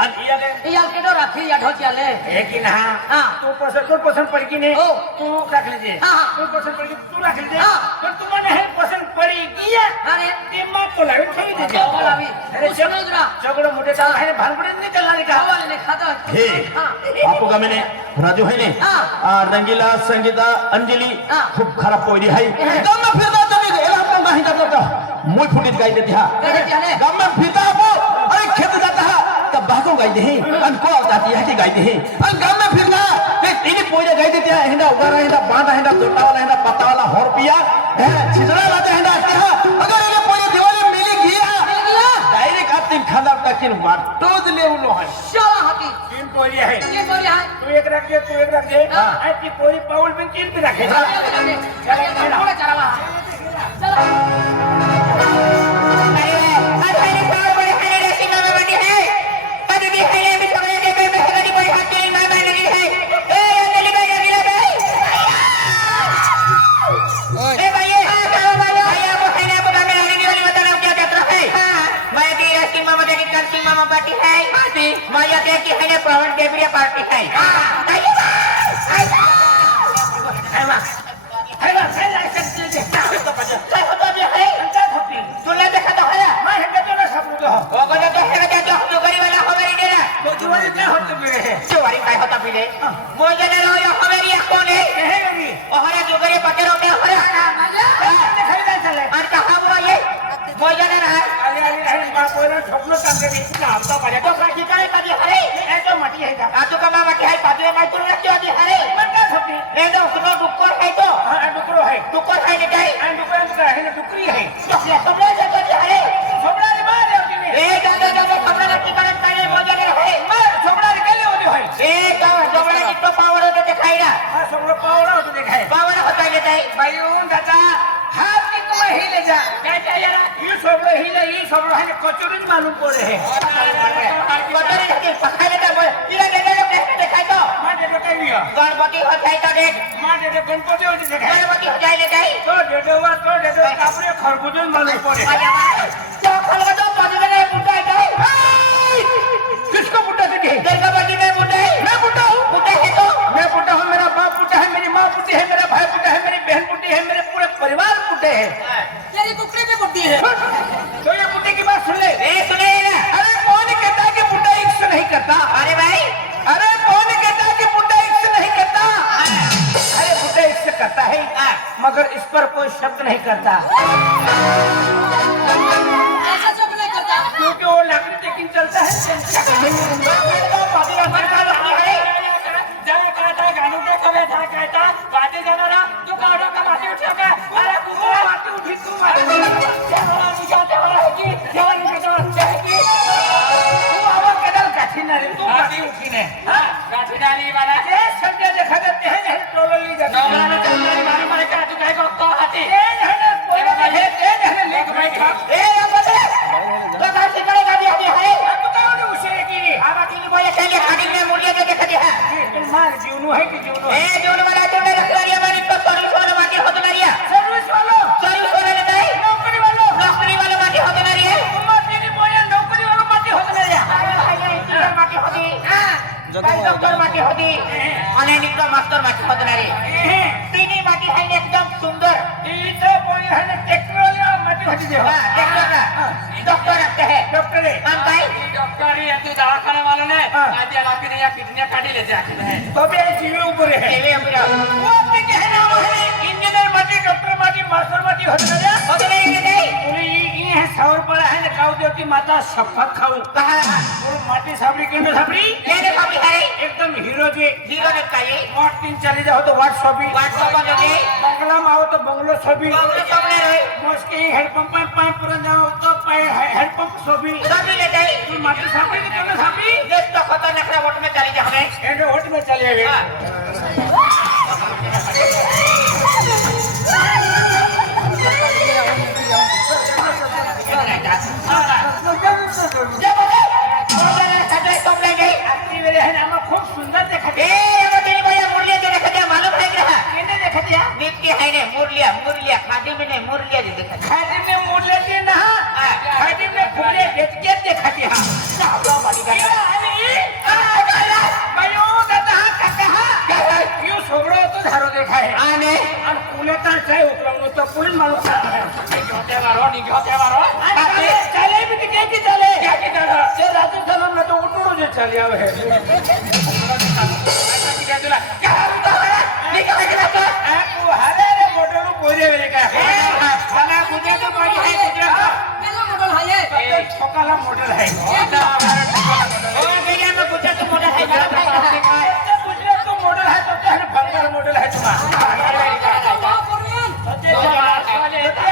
आणि याल केडो राखी या ढोचियाले हे की ना हां तू पसंत पड़ी की नहीं हो तू रख लीजिए हां तू पसंद पड़ी तू रख लीजिए हां पर तुम्हारे है पसंद पड़ी की है अरे ते मां को लावी छोड़ी दीजिए को लावी अरे समझरा चगड़ो मोटे का है भानगड़े नहीं चलाने का वाले ने खाता हे हां आपको का मैंने राजू है ने रंगीला संगीता अंजलि खूप खराब पोयरी है गम में फिरता तभी एला को नहीं जाता मुई फुटित गाई देती हा गम में फिरता हो अरे खेत जाता है तब बाको गाई दे अन को जाती है कि गाई दे अन गम में फिरना ते तीन पोयरे गाई देती है हिंदा उगारा हिंदा बांधा हिंदा जोटा वाला हिंदा पत्ता वाला हो रुपया है छिजड़ा लाते हिंदा क्या अगर ये पोयरे दिवाली मिली गया डायरेक्ट आप तीन खाना तक इन वाटो ले उलो है शाला हाथी तीन पोरी है ये कोरी है तू एक रख दे तू एक रख दे आई की पोरी पाउल में तीन भी रखे चला चला चला पार्टी है तुला देखा तो है मैं हेडे तो ना सब तो वो बोले तो है क्या जो नौकरी वाला हो मेरी डेरा तो दिवाली क्या होते मेरे है चोरी काय होता पीले मुझे ने रो यो हमेरी कौन है कहेगी ओहरे जोगरे पकड़ो में ओहरे दिखाई ना चले और कहां हुआ ये मुझे ने रहा अरे अरे अरे मां कोई ना स्वप्न काम के नहीं ना आता बजे तो बाकी करे कदी हरे ए तो मटी है का आजू का मामा के है पादे में तुम रखियो दी हरे मन का सपनी ए दो सुनो डुक्कर है तो हां डुकरो है डुक्कर है नहीं जाए डुकरो है ना डुकरी है तो ले जा तो हरे छोबड़ा रे मार रे की ए दादा दादा कपड़ा रखी करन ताले मुझे ने है मार छोबड़ा रे केले होली है ए का जोगड़ा की तो पावर तो दिखाई रहा हां छोबड़ा पावड़ा तो दिखाए पावर होता है जाए भाई उन दादा हाथ की तुम ही ले जा क्या चाहिए यार ये छोबड़ा ही ले ये छोबड़ा है कचौरी मालूम पड़े है कटोरी रखी पकाए लेता बोल इला दे दे कैसे दिखाई तो मां दे दे लिया गणपति हो जाए तो देख मां दे दे गणपति हो दिखाए गणपति हो जाए ले जाए तो दे दे हुआ तो दे दे कापरे खरबूजे मालूम पड़े तो खलगा तो पदे ने बुड्ढा है किसको बुड्ढा से कहे गणपति में बुड्ढा है मैं बुड्ढा हूं बुड्ढा है तो मैं बुड्ढा हूं मेरा बाप बुड्ढा है मेरी मां बुड्ढी है मेरा भाई बुड्ढा है मेरी बहन बुड्ढी है मेरे पूरे परिवार बुड्ढे हैं तेरी कुकड़ी भी बुद्धि है तो ये बुड्ढे की बात सुन ले ए सुने ना अरे कौन कहता है कि बुड्ढा इश्क नहीं करता अरे भाई अरे कौन कहता है कि बुड्ढा इश्क नहीं करता अरे बुड्ढा इश्क करता है मगर इस पर कोई शब्द नहीं करता ऐसा सब नहीं करता क्योंकि वो लकड़ी लेकिन चलता है जीवनू है कि जीवनू है सर्विस वालों नौकरी वालों नौकरी वालों माटी होती અને નીકળો માસ્ટર માટી હોદનારી તીની માટી હાઈને એકદમ સુંદર इथे कोणी है ना टेक्नॉलॉजी माटी होती दे हां डॉक्टर डॉक्टर रखते हैं डॉक्टर है हम भाई डॉक्टर ये तू दवाखाने वालों ने आज ये लाके ने या किडनी काटी ले जाके है तो भी जीवे ऊपर है देवे अपना वो अपने कहना है इंजीनियर माटी डॉक्टर माटी मास्टर माटी होती है होदनारी ने नहीं पूरी ये है सौर पड़ा है ना काऊ देवती माता शपथ खाऊ कहा और माटी साबड़ी केंद्र साबड़ी लेने को भी हरे एकदम हीरो जी हीरो ने चाहिए वाट तीन चले जाओ तो वाट छवि व्हाट्सएप पर लगे बंगला में आओ तो बंगलो छवि बंगले सबने रहे मस्के हेडपंप में पाइप पर जाओ तो हेडपंप छवि सभी ले जाए माटी साबड़ी के केंद्र साबड़ी देश तो खतरनाक वोट में चली जाओगे एंड वोट में चले गए खूब सुंदर देखा ए ये तेरी भैया मुरलिया जो देखा दिया मालूम है क्या केने देखा दिया नित्य है ने मुरलिया मुरलिया खादी में ने मुरलिया जो देखा खादी में मूल्य जी ना खादी में फूले देख के देखा दिया साहब बाड़ी का देखा है आणि आणि पुण्याचा आहे उतरवलं तर पुलीस माणूस चाले भी क्या की चाले ते राजू सलाम ना तो उठून जे चाले आवे अरे रे मोठे नो पोरे वेले का मला गुजरात पाणी आहे गुजरात मेला मॉडल है ये छोकाला मॉडल आहे ओ भैया मैं गुजरात तो मॉडल है मेरा भाई गुजरात तो मॉडल है तो क्या बंगाल मॉडल है तुम्हारा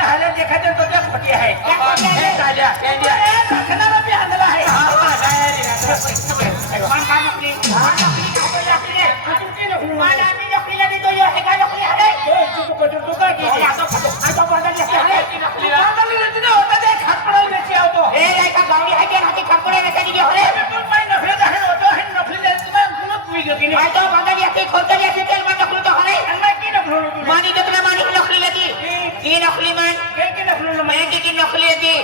हालत देखा तो क्या फटी है ताजा इंडिया खाना भी आणला आहे मान काम नोकरी मान आम्ही नोकरीला देतो यो हे काय नोकरी आहे तू काय की आता बंद आहे ए नाही का गावडी आहे ते हाती खडकडे नेते की होरे मैं तो बंगाली आके खोलतली आके तेल मान नोकरी तो होरे मानी जितना मानी नोकरी लगी की नोकरी मान मैं की नोकरी लगी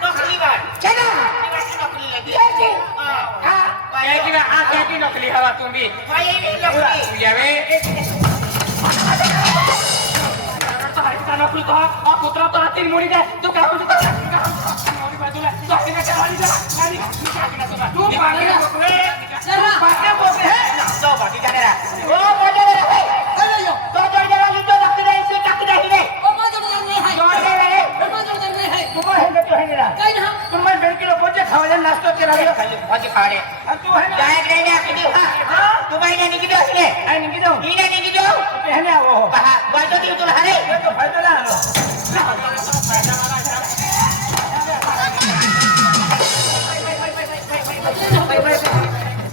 नोकरी मान नोकरी लगी नकली हवा तुम्ही मैं नहीं नोकरी यावे नोकरी तो कुत्रा तो हाती मुडी दे तू काय म्हणतो बाजूला तू तो बाकी जाने रहा ओ मजा ले रहा है तो जोड़ दे वाली तो रख दे इसे टक दे ही ओ मा जोड़ दे है जोड़ दे वाले ओ मा जोड़ दे है तुम्हाला हे तो आहे ना काय ना तुम्हाला बेंकीला पोचे खावायला नाश्ता केला भाजी खा रे तू आहे ना जाए ग्रे ने आके दिखा तू महीने निकल दो इसने आई निघी जाऊ इने निकल दो पहने आवो कहा बाजू दी तू हरे ये तो फायदा ना आलो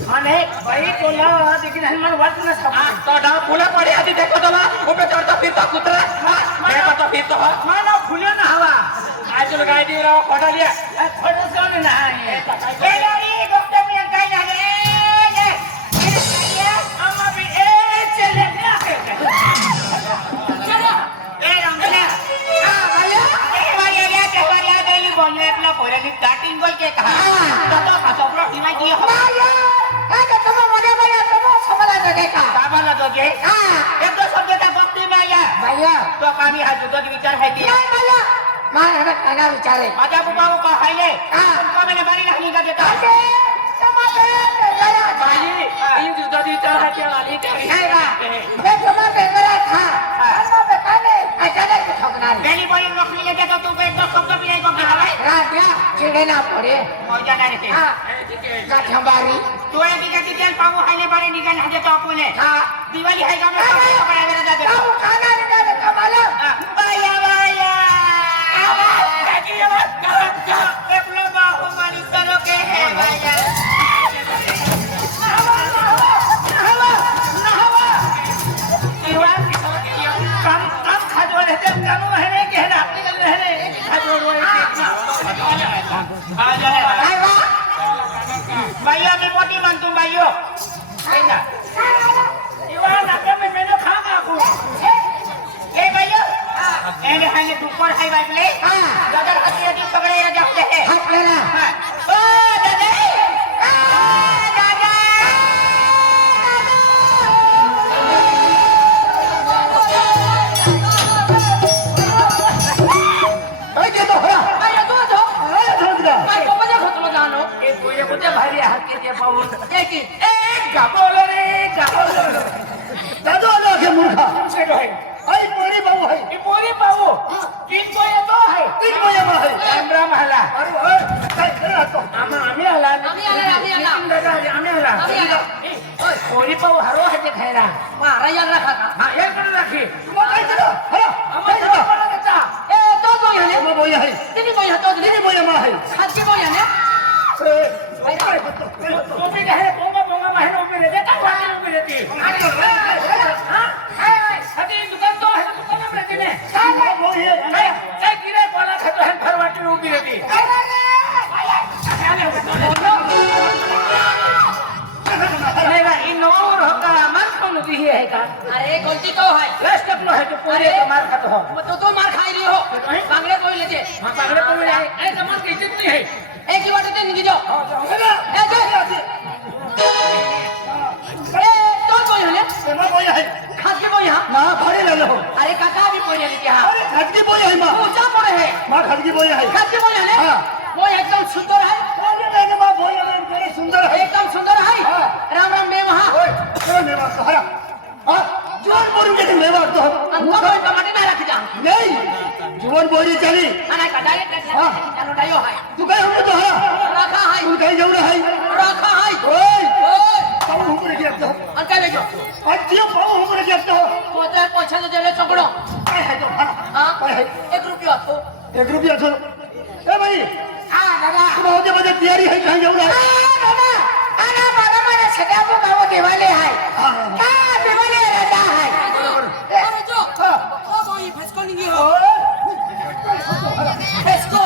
माने भाई बोला लेकिन हनुमान वाट ना सब तो डाव फुले पडे आधी देखो तो ऊपर चढ़ता फिरता कुत्रा देखो तो फिरता मानो फुले ना हवा आज जो गाय दी रहा खोटा लिया थोड़ा सा ना है ए लोरी गोप्ता में काय ना रे ये अम्मा भी ए चले ना ए रंगला भैया के भैया गई बोलने अपना कोरली स्टार्टिंग बोल के कहा तो खसोबरो हिमाई दियो भैया ए तुम मुझे भैया तुम समझा देगा काबला दोगे एक दो शब्द तक भक्ति भैया भैया तो कामी हा जुदो विचार है दिया भैया मैं हमें कहना विचारे आजा बुबाओ का है ले उनको मैंने बारी नहीं का देता भाई इन जुदा दी चढ़ है क्या वाली मैं तुम्हारे बेगरा था अन्ना पे काले अचानक ठोकना पहली बारी नौकरी ले गया तो तू एक दो शब्द भी नहीं बोल रहा है राजा चिड़े ना पड़े मौजा ना रहते हां काठंबारी तू एक की डिटेल पाऊ हाईले बारे निगल हजे तो अपने हां दिवाली है गांव में बड़ा मेरा दादा आओ खाना निकाल दे कमाल भैया भैया एक लोग बाहु मारी सरो के है भैया भैया मैं पोटी मानतू भाइयों ये भैया एने हाने दुपर हाई बाइक ले दादा हती हती सगळे या जाते है आपल्याला ओ दादा दादा काय घेतो हरा काय तो तो काय धंदा काय तो मजा खतलो जानो ए कोये कोते भारी हात के पाऊन एक गाबोल रे गाबोल दादो आलो के मूर्खा से है आई पोरी भाऊ आहे ई पोरी पाऊ तीन को येतो आहे तीन मोया आहे राम राम हला अरे काय करतो आम्ही आला आम्ही आला आम्ही आला पोरी पाऊ हरो आहे ते खायला मारा यार रखा का हा एक करून राखी मग काय केलं हरा आम्हाला कोणाला देता ए तो तो याने मग मोया आहे तिनी बोल तो तीन मोया आहे हात के बोल याने तो भी आहे पोंगा पोंगा महिना उभी रे देता वाटी उभी रहती हां हती दुकान तो है दुकान में रहती ने काय गिरे कोला खातो है भर वाटी उभी रहती नहीं ना इन नोर होता मन कोन दी है का अरे गलती तो है लास्ट अपनो है जो पूरे को मार खातो हो तो मार खाई रही हो बांगड़े कोई लेते हां पकड़े तो मिले ए समाज की इज्जत नहीं है एक ही बात निकल जाओ खाजगी बोई आहे मा पूजा पड़े है मा खाजगी बोई आहे खाती बोले ने हाँ। वो एकदम सुंदर है अरे मैंने मा बोई आहे बड़े सुंदर आहे एकदम सुंदर है हाँ। राम राम मैं वहाँ ओए ओ मेवा तो हरा हां जुवान बोरी के मेवा तो अंको कोई टमाटर ना रख जा नहीं जुवान बोरी चली अरे कटाई हाँ। चलो डायो है तू काय हो तो हरा रखा है तू काय जेवढं आहे रखा है ओए ओए पाऊ हुकरे घेत तो अंका ले जो आज जे पाऊ हुकरे घेत तो पोता पोछा तो जेले चकड़ो काय आहे तो हरा हाँ काय आहे 1 रुपया तो 1 रुपया छो ए भाई हाँ दादा तुम होते बजे तयारी है कहां जेवढं आहे दादा अरे बाबा मारे सदा को गावो दिवाली है हां दिवाली रहता है अरे जो हां ओ भाई फसको नहीं हो ओए फसको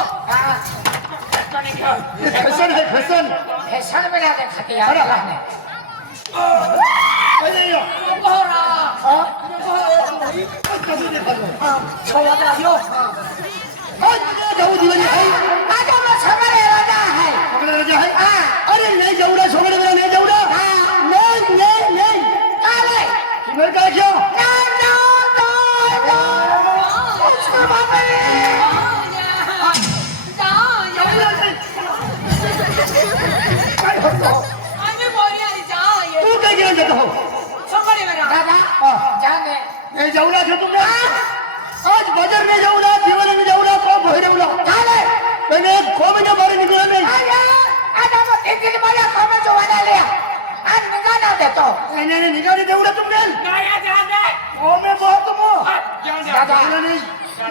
ये फैशन है फैशन फैशन में ना देखती यार हरा अल्लाह ने अरे यो गोरा हां कभी देखा लो छोड़ा दियो आज ये जाऊ दिवाली है आज हम समरे राजा है सगळे राजा है हां अरे नहीं जाऊडा सगळे मेरा नहीं जाऊडा नहीं नहीं नहीं काले तुम्हें क्या क्या ना उसको बाबा तू काय गिरा देतो हो दादा जाने नहीं जाऊडा छे तुमने आज बाजार नहीं जाऊडा दिवाली नहीं जाऊडा तो भैरवला काले मैंने को महीने बारे निकला नहीं अरे आज हम 3 दिन वाला काम जोवाना लिया आज निकाल दे तो नहीं नहीं निकाली देऊडा तुमने नाही जाणे ओ मैं बहुत तुम जाऊन द्या. दादा जाऊडा नहीं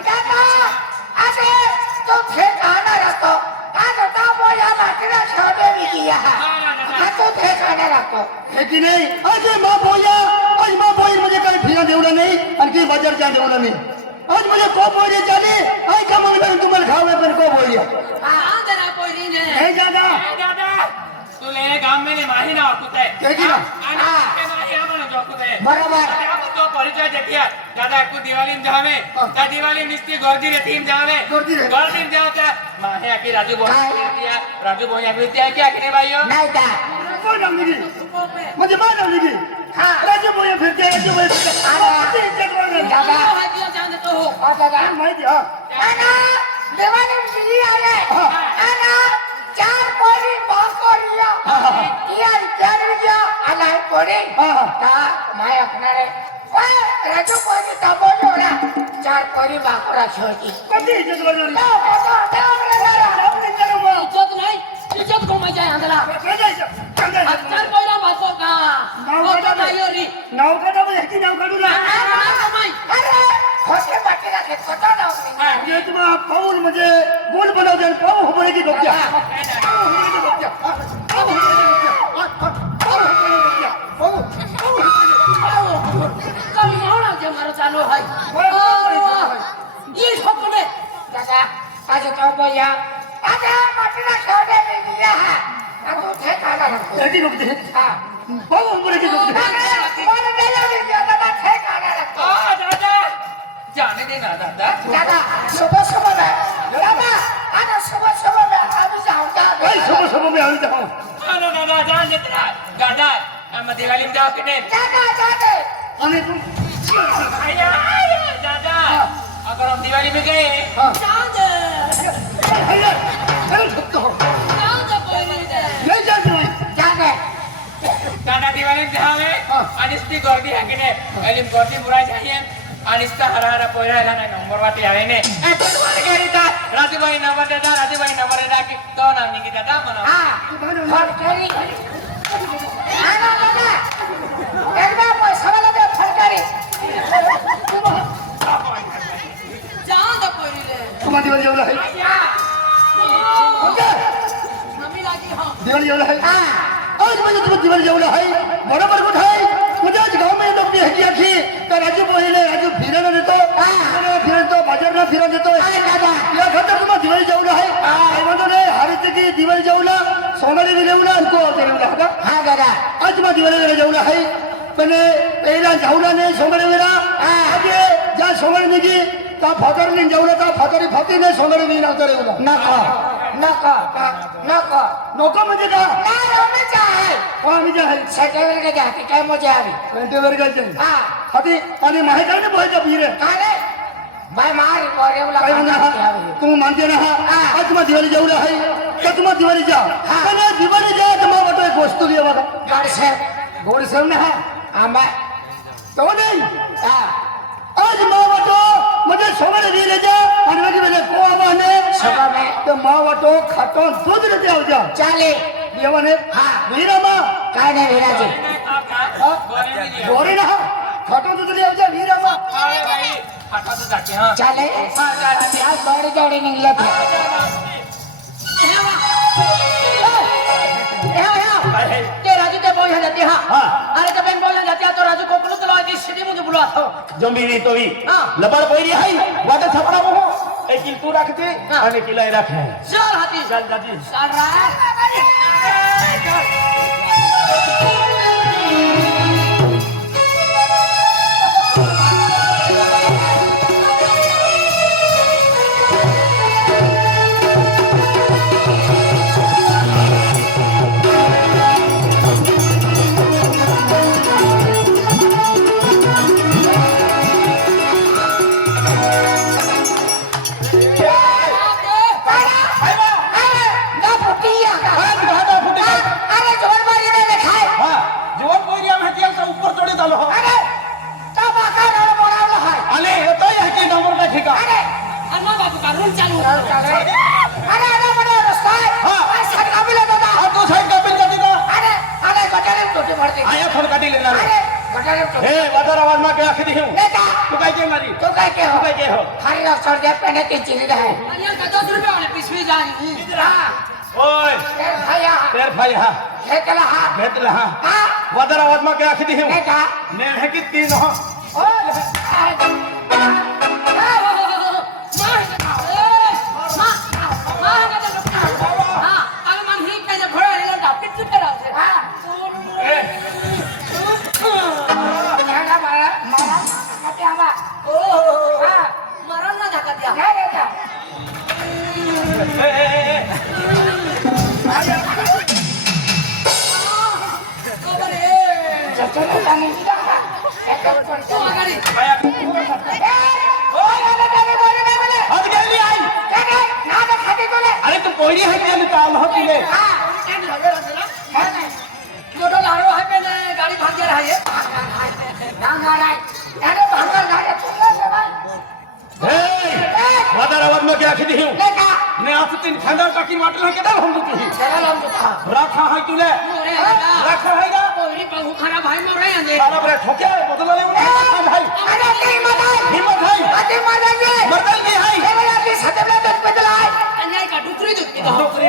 दादा अरे तो ठेकाना रखो आज तो वो या माटीला छोड़े भी किया है हाँ तो ठेकाना रखो है कि नहीं आज माँ बोया आज माँ बोई मुझे कहीं फिरा देऊडा नहीं आणखी बाजार जा देऊडा नहीं आज मुझे को बोई जाने आई का मंगल में तुम्हारे खावे पर को बोई हाँ जरा कोई नहीं है नहीं जाना ए दादा तुले गाम में माही ना वाटत आहे देखी ना आणि माही आम्हाला जोकत आहे बरोबर तो परिचय देखिया दादा को दिवाली में जावे त्या दिवाली निस्ती गर्दी रे तीन जावे गर्दी रे. गर्दी में जाओ त्या माहे आकी राजू बोल क्या क्या कि भाइयों नहीं था कोण नाम निघी म्हणजे माँ नाम निघी हाँ राजू बोया फिरते राजू बोया फिरते दादा और दादा माहिती हा आना देवाने बिजली आले आना 4 कोरी बाकोरिया यार क्या आना कोरी हाँ. का माय अपनारे ओए राजू कोरी तबो जोड़ा 4 कोरी बाकोरा छोटी कधी इज्जत वाली ना पता ना रे नाव निघालो मग इज्जत नहीं इज्जत को मजा आंदला अच्छा कोईरा बासो का वो तो मायोरी नाव काढा मग ह्याची नाव काढू ना अरे खोटे बाटी रखे खोटा ना उठनी ये तुम्हा पाऊल म्हणजे गोल बनवते आणि पाऊ होबळे की गप्प्या पाऊ होबळे की गप्प्या पाऊ होबळे की गप्प्या कभी होना जे मारो चालू है ये सपने दादा आज तो बोया आजा माटीला छोड़े भी दिया है तू ठेकाना रखो ह्याची गप्पे हां पाऊ होबळे की गप्प्या कौन देला भी दादा ठेकाना रखो दादा जाने दे ना दादा दादा सुबह में दादा आना सुबह में अभी जाऊंगा काय सोबत मी आम्ही जाऊ अरे दादा जान दे ना दादा हम दिवाली में जाओ कि नहीं दादा दादा आणि तू आया दादा अगर हम दिवाली में गए जान दे अरे अरे झुकतो जान दे कोई नहीं दे नाही जात नाही जान दे दादा दिवाली में जावे आणि इसकी गर्दी है कि नहीं एलिम गर्दी बुराई चाहिए आणि इसका हरा हरा पोयरायला नाही नंबर वाटी आवे ने तुम्हाला काय देता राजूबाई नंबर देता की तो नाम निघी दादा म्हणा हां फटकारी आना दादा एकदा पैसा वाला दे फटकारी जान दे कोई नहीं दे तुम्हा दिवाळी जेवलं आहे मम्मी लागी हां दिवाळी जेवलं आहे हां आज म्हणजे तुम्ही दिवाळी जेवलं आहे बरोबर कुठं आहे म्हणजे आज गाव मध्ये लोक ह्याची आखी का राजू पोहिले राजू फिरायला देतो फिरतो बाजारला फिरा देतो अरे दादा या खातर तुम्हाला दिवाळी जेवलं आहे काय म्हणतो रे हरित की दिवाळी जेवला सोनाली जेवला आणि को जेवला का हां दादा आज तुम्हाला दिवाळी जेवलं आहे पण पहिला जेवला नाही सोनाली वेळा आज ज्या सोनाली निघी त्या फादरने जेवलं त्या फादरी फातीने सोनाली निघी नव्हतं रेवला नको नको नको नको म्हणजे का ना रोने चाहे आम्ही जे आहे सेकेंड के जाती काय मजा आवी घंटे वर्गाचे हां आधी आणि माहिती आहे ना पोहायचा भिरे काले बाय मार बोरेवला काय म्हणा तुम्ही मानते ना आज तुम्हाला दिवाळी जेवढं आहे तर तुम्हाला दिवाळी जा आणि दिवाळी जा तर मला वाटतं एक वस्तू द्या बघा गोड सेव ना आंबा तो नाही हा आज मा वाटो म्हणजे सोबत दिले जा आणि मग म्हणजे को आवाने सभा में तर मा वाटो खातो दूध देते आव जा चाले देवाने हाँ। वीरमा काय नाही विराजे गोरी ना खातो दूध दे आव जा वीरमा अरे भाई हटा तो जाके हाँ चाले या बड़ी जोड़ी निकले थे ते राजू ते बोल जाते हाँ हाँ। अरे जब इन बोल जाते तो राजू को कुल तो आगे सीधी मुझे बुलाता जमीनी तो ही हाँ। लबड़ पहिरी हाय वाटे थपडा बहो एक किल तू राखते हाँ। आणि किलाई राखे चल हाथी चल दादी चल रहा ना फुटिया का भाटा फुटे काय अरे जोर मारी ने खाए हा जीवन पहिरी माहिती आहे तर ऊपर चढत आलो हो अरे तब आका बोलावलं हाय आले येतो या की नंबर का ठिका अरे अन्ना बाबू का रूम चालू अरे अरे बड़ा रस्ता है हाँ। पैसा काबिल दादा हा तो साइड का पिन का तिथं अरे अरे गटारे टोटे पड़ते आया फोन काढी लेणार अरे गटारे टोटे हे वादार आवाज मा क्या आखी दिखू नेता तू काय के मारी तो काय के तू हो काय के हो हरी अवसर दे पहने की चीज है ये का 10 रुपए वाले पिछवी जानी हां ओय तेर भैया तेर भाई हा खेतला हां भेटला हा हां वादार आवाज मा क्या आखी दिखू नेता ने है की तीन हो ए ए बाया हात गेली आई अरे तू पहिरी हात गेली तर आलो तिले गाड़ी भाग गया है हे वादार आवाज मा क्या आखी दिखू ने आज तीन खानदार टाकी वाटला के दाल हम तू राखा है तुले राखा है ना खराब भाई मर रहे हैं सारा बरे ठोक्या बदला ले भाई हिम्मत है मर्दन भी है अन्याय का डुकरी दुखती का नोकरी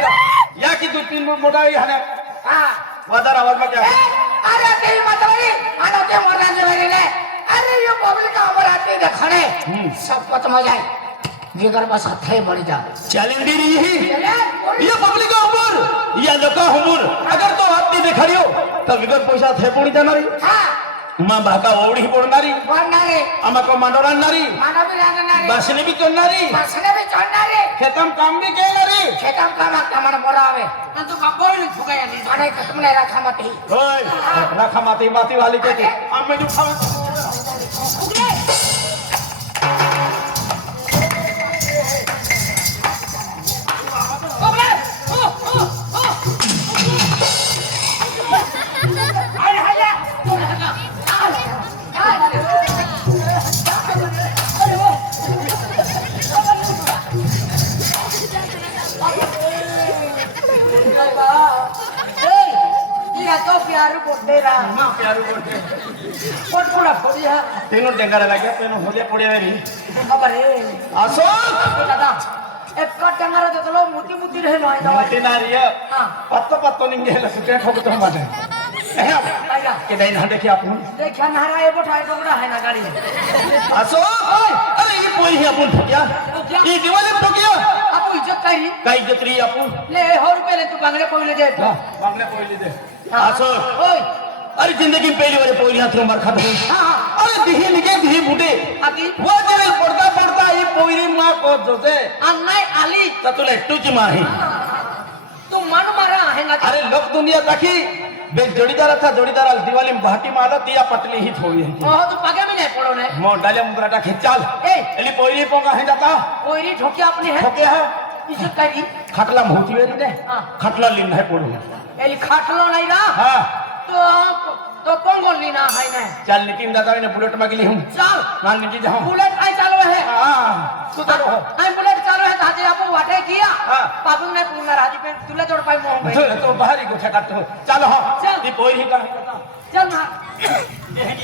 या की दो तीन मोटाई हने वादार आवाज मा क्या सब कुछ मजा है जिगर बस हथे बढ़ जा चैलेंज भी नहीं है ये पब्लिक का उमर या लोका उमर अगर तो हाथ नहीं दिखारियो तो विगत पैसा थे पड़ी जाणारी मां बाका ओढी पडणारी बढ़नारे आमा को मांडोरा नारी मानवी राहणारे बसने भी करणारी बसने भी चढ़नारे खेतम काम भी केणारी खेतम कामा कामान मोरावे तो कपड़ नहीं फुकाया नहीं आणि तुमने राखा मती होय राखा माती माती वाली के आम्ही दुखा तो प्यार बोलते रहा मां प्यारू बोलते पोट पूरा फोड़िया तेनो डेंगारा लाग्या तेनो होले पडिया रे खबर है अशोक दादा एक कट डंगर तो लो मोटी मोटी रहे नहीं दवाई माती नारी हां पत्तो पत्तो निंगे सुटे ठोक तो माते आया के दाई ना देखी आपण देखा नहरा ये बोठाई टुकड़ा है ना गाड़ी अशोक अरे ये पोई ही आपण ठोक्या ये दिवाली ठोक्या आपको इज्जत करी काही जत्री आपण ले 100 रुपए ले तू बांगड़े कोई ले जाए मागणे पोईली दे अशोक ओए अरे जिंदगी में पहली बार पोई हाथ मार खाता हूं हां अरे दिही निके दिही बुटे अभी वो जरे पडता पडता ये पोईरी मां को जोते अन्नाय आली तर तुला टूची माही तू मन मारा आहे ना अरे लोक दुनिया दाखी बे जोडीदार था जोडीदार दिवाली में भाटी माला तिया पटली ही थोड़ी है ओह तू पगे भी नहीं पड़ो चालो ने मोडाले मुगराटा खिचाल ए एली पोईरी पोंगा है जाता कोईरी ठोकी अपनी है ठोके है इसे करी खटला मोती वेरी ने हाँ। खटला लिन है पोड़ू एली खाटलो नहीं रहा हां तो कौन बोलनी ना है ने चल नितिन दादा ने बुलेट मांगली हूं चल मान लीजिए जाओ बुलेट आई चालू है हां सुधरो आई बुलेट चालू है ताजे आपको वाटे किया हाँ। बाबू ने पूर्ण राजी पे तुले जोड़ पाई मोह में तो बाहरी को ठकाट हो चल हां चल। ये पोईरी का चल ना ये है